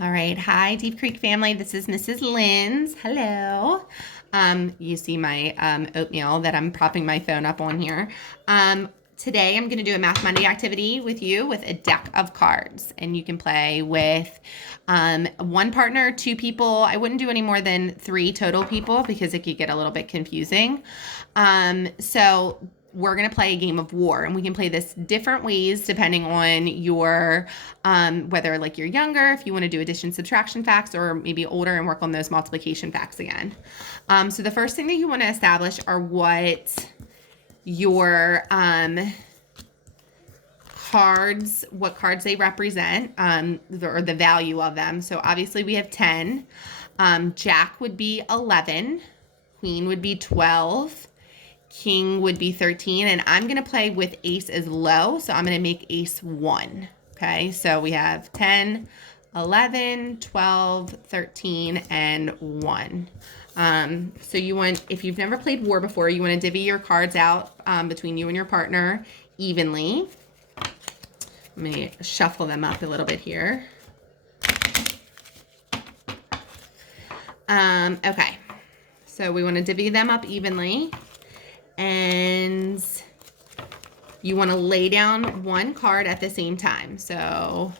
All right. Hi, Deep Creek family. This is Mrs. Linz. Hello. You see my oatmeal that I'm propping my phone up on here. Today I'm going to do a Math Monday activity with you with a deck of cards. And you can play with one partner, two people. I wouldn't do any more than 3 total people because it could get a little bit confusing. So we're going to play a game of war, and we can play this different ways depending on your, whether like you're younger, if you want to do addition, subtraction facts, or maybe older and work on those multiplication facts again. So the first thing that you want to establish are what your cards, what cards they represent, or the value of them. So obviously we have 10. Jack would be 11. Queen would be 12. King would be 13, and I'm going to play with ace as low, so I'm going to make ace 1. Okay, so we have 10, 11, 12, 13, and 1. So you want, if you've never played war before, you want to divvy your cards out between you and your partner evenly. Let me shuffle them up a little bit here. Okay, so we want to divvy them up evenly. And you want to lay down one card at the same time. So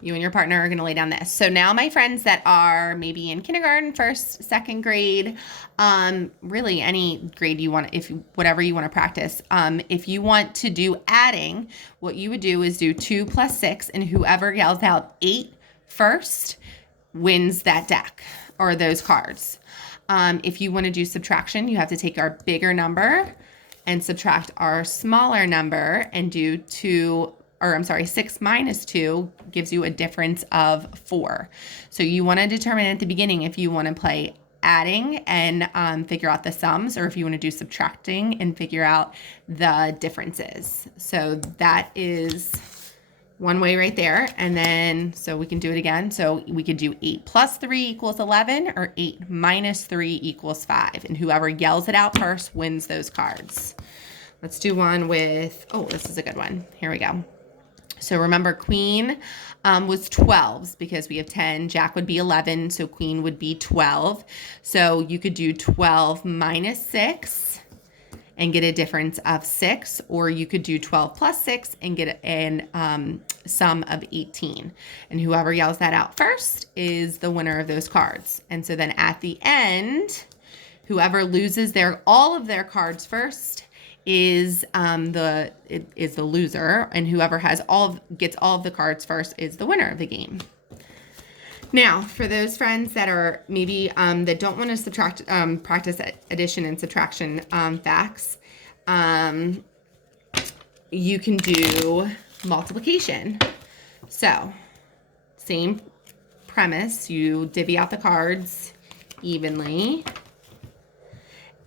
you and your partner are going to lay down this. So now my friends that are maybe in kindergarten, first, second grade, really any grade you want, whatever you want to practice. If you want to do adding, what you would do is do 2 plus 6, and whoever yells out 8 first wins that deck or those cards. If you want to do subtraction, you have to take our bigger number and subtract our smaller number and do 6 minus 2 gives you a difference of 4. So you want to determine at the beginning if you want to play adding and figure out the sums, or if you want to do subtracting and figure out the differences. So that is one way right there. And then, so we can do it again. So we could do 8 plus 3 equals 11, or 8 minus 3 equals 5. And whoever yells it out first wins those cards. Let's do one with, oh, this is a good one. Here we go. So remember, queen was 12s because we have 10. Jack would be 11, so queen would be 12. So you could do 12 minus 6 and get a difference of 6, or you could do 12 plus 6 and get an sum of 18. And whoever yells that out first is the winner of those cards. And so then at the end, whoever loses all of their cards first is the loser, and whoever gets all of the cards first is the winner of the game. Now, for those friends that are maybe that don't want to practice addition and subtraction facts, you can do multiplication. So, same premise. You divvy out the cards evenly,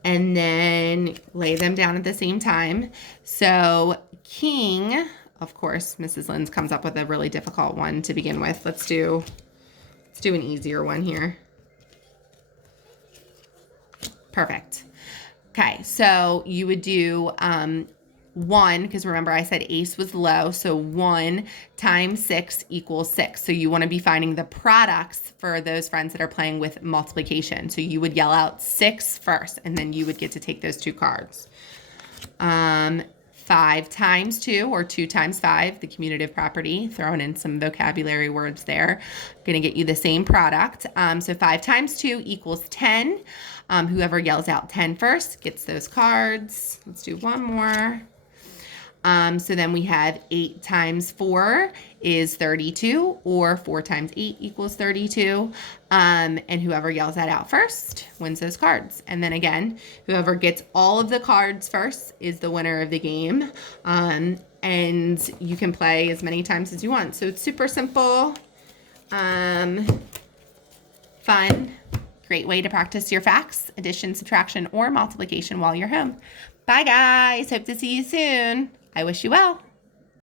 and then lay them down at the same time. So, king, of course, Mrs. Linz comes up with a really difficult one to begin with. Let's do an easier one here. Perfect. Okay, so you would do 1, because remember I said ace was low, so 1 times 6 equals 6. So you want to be finding the products for those friends that are playing with multiplication. So you would yell out 6 first, and then you would get to take those 2 cards. 5 times 2, or 2 times 5, the commutative property, throwing in some vocabulary words there, going to get you the same product. So 5 times 2 equals 10. Whoever yells out 10 first gets those cards. Let's do one more. So then we have 8 times 4 is 32, or 4 times 8 equals 32. And whoever yells that out first wins those cards. And then again, whoever gets all of the cards first is the winner of the game. And you can play as many times as you want. So it's super simple, fun, great way to practice your facts, addition, subtraction, or multiplication while you're home. Bye guys, hope to see you soon. I wish you well.